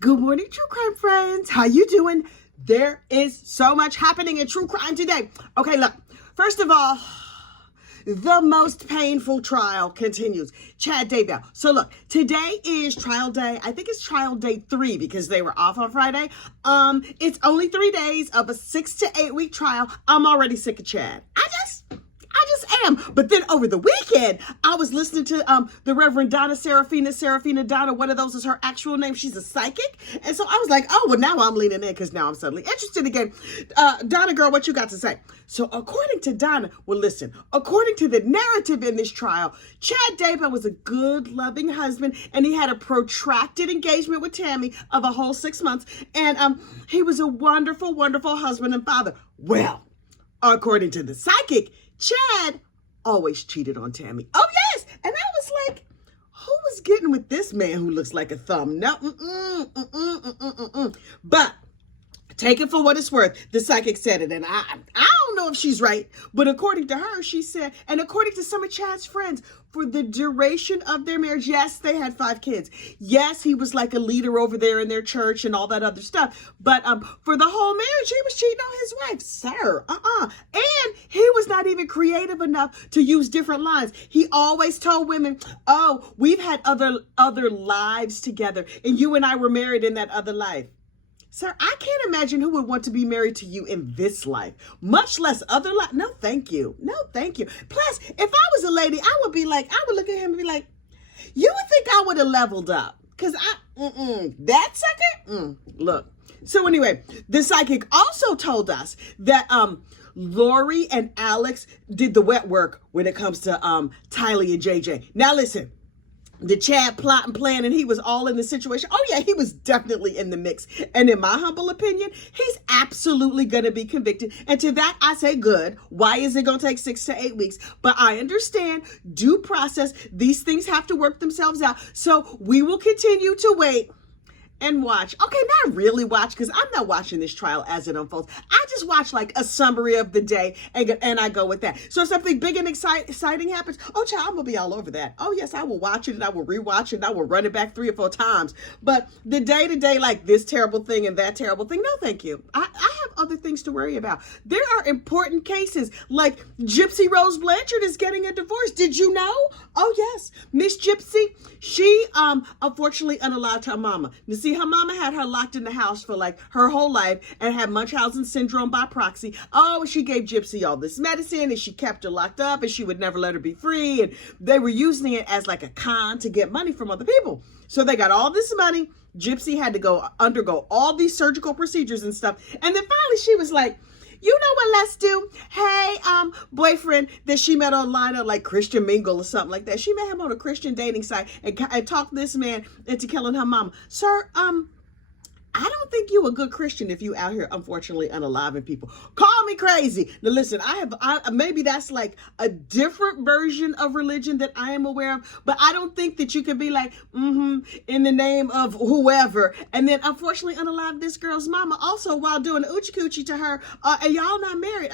Good morning, true crime friends. How you doing? There is so much happening in true crime today. Okay, look. First of all, the most painful trial continues. Chad Daybell. So look, today is trial day. I think it's trial day 3 because they were off on Friday. It's only 3 days of a 6 to 8 week trial. I'm already sick of Chad. I just am. But then over the weekend, I was listening to the Reverend Donna Serafina Donna. One of those is her actual name. She's a psychic. And so I was like, oh, well, now I'm leaning in because now I'm suddenly interested again. Donna, girl, what you got to say? So according to Donna, well, listen, according to the narrative in this trial, Chad Daybell was a good, loving husband, and he had a protracted engagement with Tammy of a whole 6 months. And he was a wonderful, wonderful husband and father. Well, according to the psychic, Chad always cheated on Tammy. Oh, yes. And I was like, who was getting with this man who looks like a thumb? No, But take it for what it's worth. The psychic said it, and I don't know if she's right, but according to her, she said, and according to some of Chad's friends, for the duration of their marriage, yes, they had 5 kids. Yes, he was like a leader over there in their church and all that other stuff. But for the whole marriage, he was cheating on his wife, sir. And he was not even creative enough to use different lines. He always told women, "Oh, we've had other lives together, and you and I were married in that other life." Sir, I can't imagine who would want to be married to you in this life, much less other life. No, thank you. No, thank you. Plus, if I was a lady, I would look at him and be like, you would think I would have leveled up. Because that sucker? Look. So anyway, the psychic also told us that Lori and Alex did the wet work when it comes to Tylee and JJ. Now listen. The Chad plot and plan, and he was all in the situation. Oh, yeah, he was definitely in the mix. And in my humble opinion, he's absolutely going to be convicted. And to that, I say good. Why is it going to take 6 to 8 weeks? But I understand due process. These things have to work themselves out. So we will continue to wait and watch. Okay, not really watch, because I'm not watching this trial as it unfolds. I just watch like a summary of the day and I go with that. So if something big and exciting happens, oh, child, I'm going to be all over that. Oh, yes, I will watch it and I will rewatch it and I will run it back 3 or 4 times. But the day-to-day, like this terrible thing and that terrible thing, no, thank you. I have other things to worry about. There are important cases like Gypsy Rose Blanchard is getting a divorce. Did you know? Oh, yes. Miss Gypsy, she unfortunately unalived her mama. You see, her mama had her locked in the house for like her whole life and had Munchausen syndrome by proxy. Oh, she gave Gypsy all this medicine and she kept her locked up and she would never let her be free. And they were using it as like a con to get money from other people. So they got all this money. Gypsy had to undergo all these surgical procedures and stuff. And then finally she was like, you know what let's do? Hey, boyfriend that she met online on like Christian Mingle or something like that. She met him on a Christian dating site and talked this man into killing her mama. Sir, I don't think you a good Christian if you out here, unfortunately, unaliving people. Call me crazy. Now, listen, maybe that's like a different version of religion that I am aware of, but I don't think that you could be like, in the name of whoever, and then unfortunately unalive this girl's mama also while doing oochie coochie to her, and y'all not married.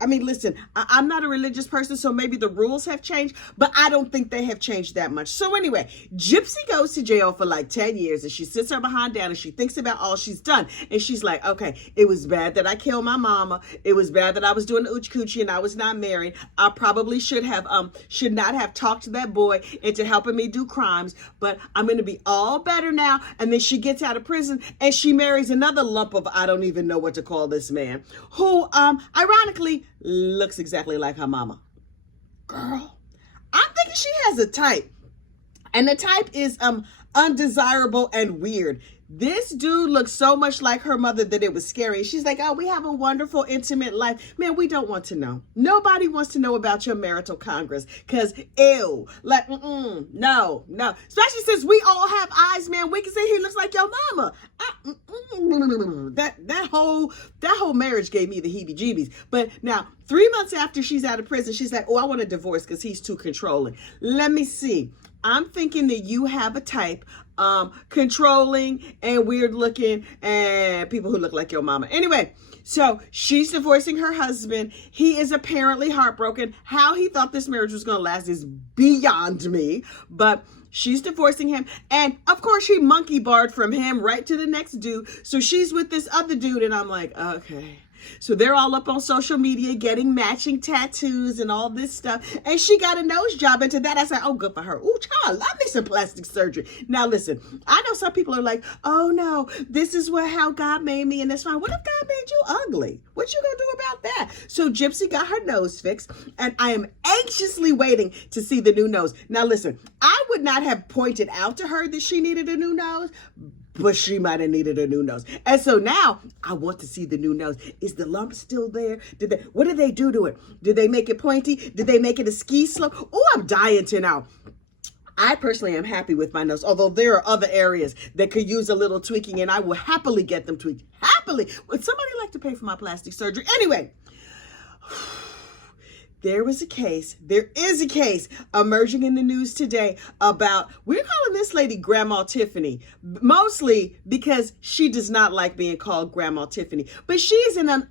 I mean, listen, I'm not a religious person, so maybe the rules have changed, but I don't think they have changed that much. So anyway, Gypsy goes to jail for like 10 years and she sits her behind down and she thinks about all she's done. And she's like, okay, it was bad that I killed my mama. It was bad that I was doing oochie coochie and I was not married. I probably should not have talked to that boy into helping me do crimes, but I'm going to be all better now. And then she gets out of prison and she marries another lump of, I don't even know what to call this man, who, ironically, looks exactly like her mama. Girl, I'm thinking she has a type. And the type is undesirable and weird. This dude looks so much like her mother that it was scary. She's like, oh, we have a wonderful, intimate life. Man, we don't want to know. Nobody wants to know about your marital congress because, ew, like, no. Especially since we all have eyes, man. We can say he looks like your mama. That whole marriage gave me the heebie-jeebies. But now, 3 months after she's out of prison, she's like, oh, I want a divorce because he's too controlling. Let me see. I'm thinking that you have a type, controlling and weird looking and people who look like your mama. Anyway, so she's divorcing her husband. He is apparently heartbroken. How he thought this marriage was going to last is beyond me. But She's divorcing him. And of course, she monkey barred from him right to the next dude. So she's with this other dude. And I'm like, okay. So they're all up on social media getting matching tattoos and all this stuff. And she got a nose job. And to that, I said, oh, good for her. Ooh, child, love me some plastic surgery. Now, listen, I know some people are like, oh, no, this is how God made me. And that's fine. What if God made you ugly? What you gonna do about that? So Gypsy got her nose fixed. And I am anxiously waiting to see the new nose. Now, listen, I would not have pointed out to her that she needed a new nose, but she might have needed a new nose. And so now I want to see the new nose. Is the lump still there? What did they do to it? Did they make it pointy? Did they make it a ski slope? Oh, I'm dying to know. I personally am happy with my nose, although there are other areas that could use a little tweaking, and I will happily get them tweaked. Happily. Would somebody like to pay for my plastic surgery? Anyway. There is a case emerging in the news today about, we're calling this lady Grandma Tiffany, mostly because she does not like being called Grandma Tiffany, but she is an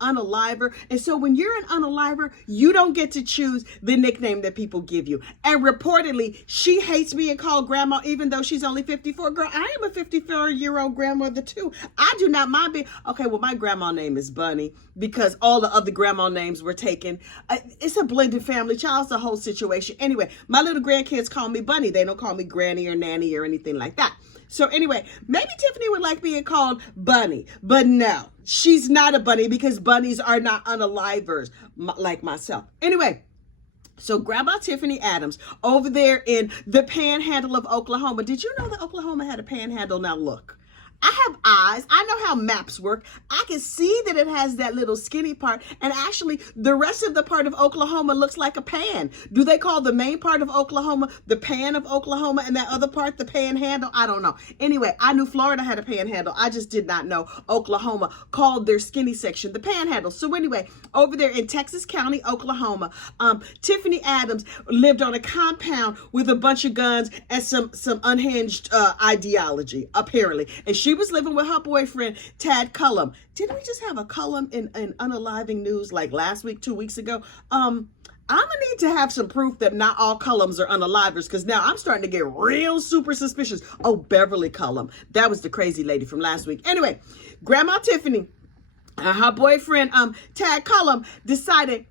unaliver. And so when you're an unaliver, you don't get to choose the nickname that people give you. And reportedly, she hates being called Grandma, even though she's only 54. Girl, I am a 54-year-old grandmother too. I do not mind being, okay, well, my grandma name is Bunny because all the other grandma names were taken. It's a blended family, child. It's a whole situation. Anyway, my little grandkids call me Bunny. They don't call me Granny or Nanny or anything like that. So anyway, maybe Tiffany would like being called Bunny, but no, she's not a bunny because bunnies are not unalivers like myself. Anyway, so Grandma Tiffany Adams over there in the panhandle of Oklahoma. Did you know that Oklahoma had a panhandle? Now look. I have eyes. I know how maps work. I can see that it has that little skinny part. And actually, the rest of the part of Oklahoma looks like a pan. Do they call the main part of Oklahoma the pan of Oklahoma and that other part the panhandle? I don't know. Anyway, I knew Florida had a panhandle. I just did not know Oklahoma called their skinny section the panhandle. So anyway, over there in Texas County, Oklahoma, Tiffany Adams lived on a compound with a bunch of guns and some unhinged ideology, apparently. And she was living with her boyfriend, Tad Cullum. Didn't we just have a Cullum in Unaliving News like last week, 2 weeks ago? I'm going to need to have some proof that not all Cullums are unalivers because now I'm starting to get real super suspicious. Oh, Beverly Cullum. That was the crazy lady from last week. Anyway, Grandma Tiffany and her boyfriend, Tad Cullum, decided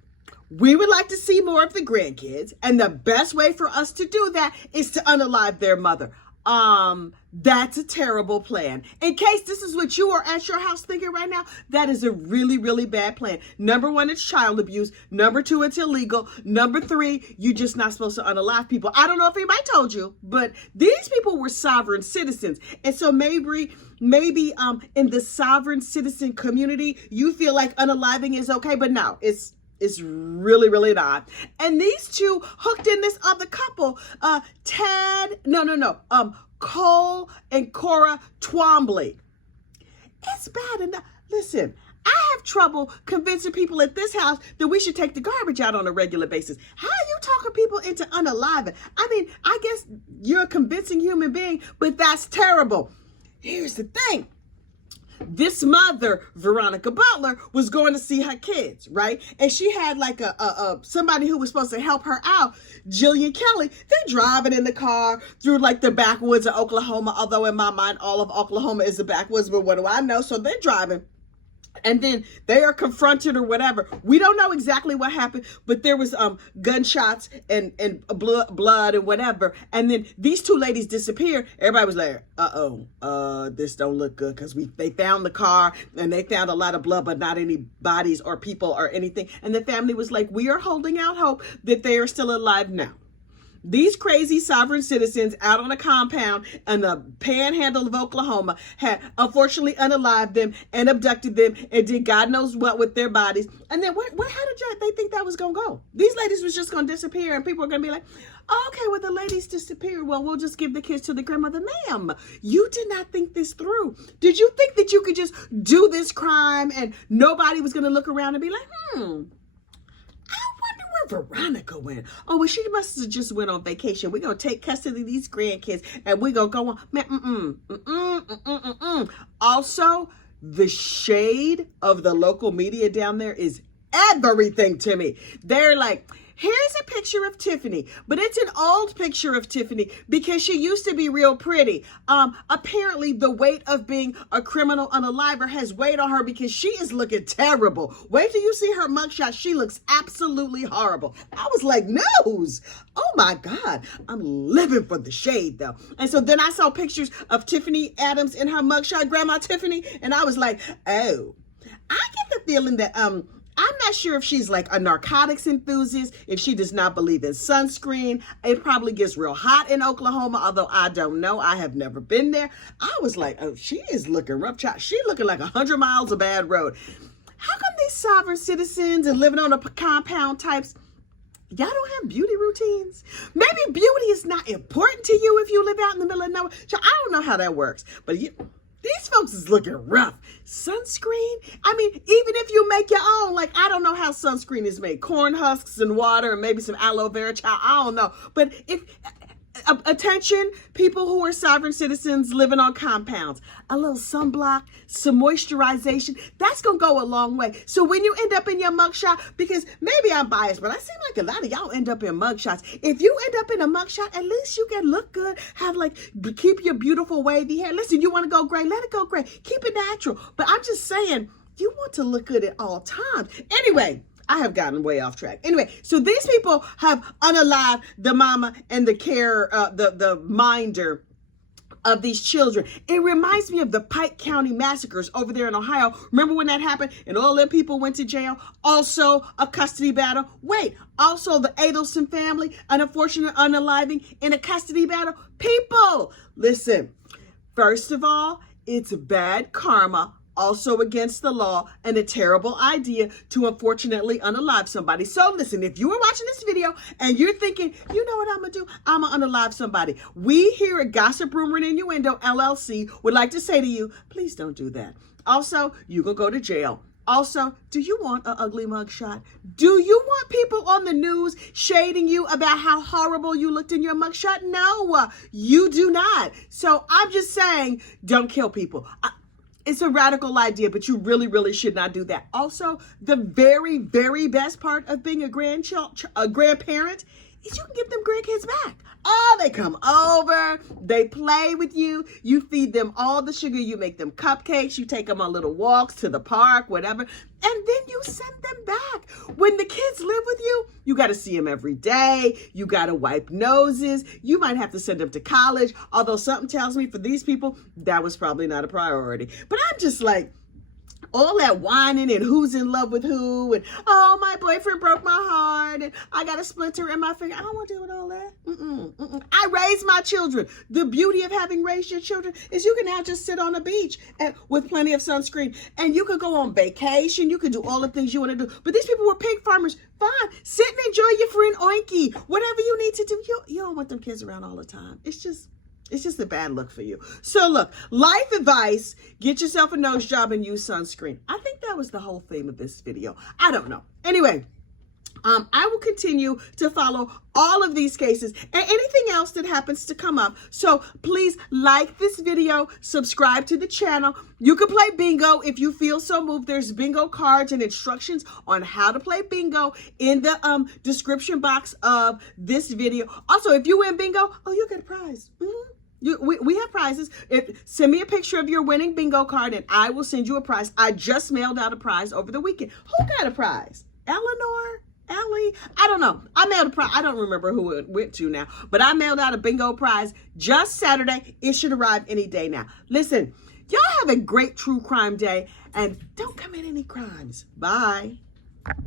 we would like to see more of the grandkids. And the best way for us to do that is to unalive their mother. That's a terrible plan. In case this is what you are at your house thinking right now, that is a really, really bad plan. Number one, it's child abuse. Number two, it's illegal. Number three, you're just not supposed to unalive people. I don't know if anybody told you, but these people were sovereign citizens. And so maybe in the sovereign citizen community, you feel like unaliving is okay, but no, it's really, really not. And these two hooked in this other couple, Cole and Cora Twombly. It's bad enough. Listen, I have trouble convincing people at this house that we should take the garbage out on a regular basis. How are you talking people into unaliving? I mean, I guess you're a convincing human being, but that's terrible. Here's the thing. This mother, Veronica Butler, was going to see her kids, right? And she had like somebody who was supposed to help her out, Jillian Kelly. They're driving in the car through like the backwoods of Oklahoma, although in my mind, all of Oklahoma is the backwoods, but what do I know? So they're driving. And then they are confronted or whatever. We don't know exactly what happened, but there was gunshots and blood and whatever. And then these two ladies disappear. Everybody was like, this don't look good because they found the car and they found a lot of blood, but not any bodies or people or anything. And the family was like, we are holding out hope that they are still alive now. These crazy sovereign citizens out on a compound in the panhandle of Oklahoma had unfortunately unalived them and abducted them and did God knows what with their bodies. And then how did they think that was going to go? These ladies was just going to disappear and people were going to be like, oh, okay, well, the ladies disappeared. Well, we'll just give the kids to the grandmother. Ma'am, you did not think this through. Did you think that you could just do this crime and nobody was going to look around and be like, Veronica went? Oh, well, she must have just went on vacation. We're going to take custody of these grandkids and we're going to go on. Man, Also, the shade of the local media down there is everything to me. They're like, Here's a picture of Tiffany, but it's an old picture of Tiffany because she used to be real pretty. Apparently the weight of being a criminal unaliver has weighed on her because she is looking terrible. Wait till you see her mugshot. She looks absolutely horrible. I was like, nose. Oh my God. I'm living for the shade though. And so then I saw pictures of Tiffany Adams in her mugshot, Grandma Tiffany, and I was like, oh, I get the feeling that, I'm not sure if she's like a narcotics enthusiast, if she does not believe in sunscreen. It probably gets real hot in Oklahoma, although I don't know. I have never been there. I was like, oh, she is looking rough. She looking like 100 miles of bad road. How come these sovereign citizens and living on a compound types, y'all don't have beauty routines? Maybe beauty is not important to you if you live out in the middle of nowhere. So I don't know how that works, but these folks is looking rough. Sunscreen? I mean, even if you make your own, like, I don't know how sunscreen is made. Corn husks and water and maybe some aloe vera, child. I don't know. But attention, people who are sovereign citizens living on compounds, a little sunblock, some moisturization, that's going to go a long way. So when you end up in your mugshot, because maybe I'm biased, but I seem like a lot of y'all end up in mugshots. If you end up in a mugshot, at least you can look good, have like, keep your beautiful wavy hair. Listen, you want to go gray, let it go gray. Keep it natural. But I'm just saying, you want to look good at all times. Anyway, I have gotten way off track. Anyway, so these people have unalived the mama and the the minder of these children. It reminds me of the Pike County massacres over there in Ohio. Remember when that happened and all them people went to jail? Also a custody battle. Wait, also the Adelson family, an unfortunate unaliving in a custody battle. People, listen, first of all, it's bad karma, also against the law, and a terrible idea to unfortunately unalive somebody. So listen, if you are watching this video and you're thinking, you know what I'm gonna do? I'm gonna unalive somebody. We here at Gossip, Rumor, and Innuendo LLC would like to say to you, please don't do that. Also, you can go to jail. Also, do you want an ugly mugshot? Do you want people on the news shading you about how horrible you looked in your mugshot? No, you do not. So I'm just saying, don't kill people. It's a radical idea, but you really, really should not do that. Also, the very, very best part of being a grandparent is you can get them grandkids back. Oh, they come over, they play with you, you feed them all the sugar, you make them cupcakes, you take them on little walks to the park, whatever, and then you send them back. When the kids live with you, you got to see them every day, you got to wipe noses, you might have to send them to college, although something tells me for these people, that was probably not a priority. But I'm just like, all that whining and who's in love with who and, oh, my boyfriend broke my heart and I got a splinter in my finger. I don't want to deal with all that. I raised my children. The beauty of having raised your children is you can now just sit on a beach with plenty of sunscreen and you could go on vacation. You could do all the things you want to do. But these people were pig farmers. Fine. Sit and enjoy your friend oinky. Whatever you need to do. You don't want them kids around all the time. It's just a bad look for you. So look, life advice, get yourself a nose job and use sunscreen. I think that was the whole theme of this video. I don't know. Anyway, I will continue to follow all of these cases and anything else that happens to come up. So please like this video, subscribe to the channel. You can play bingo if you feel so moved. There's bingo cards and instructions on how to play bingo in the description box of this video. Also, if you win bingo, oh, you get a prize. We have prizes. Send me a picture of your winning bingo card and I will send you a prize. I just mailed out a prize over the weekend. Who got a prize? Eleanor? Ellie? I don't know. I mailed a prize. I don't remember who it went to now, but I mailed out a bingo prize just Saturday. It should arrive any day now. Listen, y'all have a great true crime day and don't commit any crimes. Bye.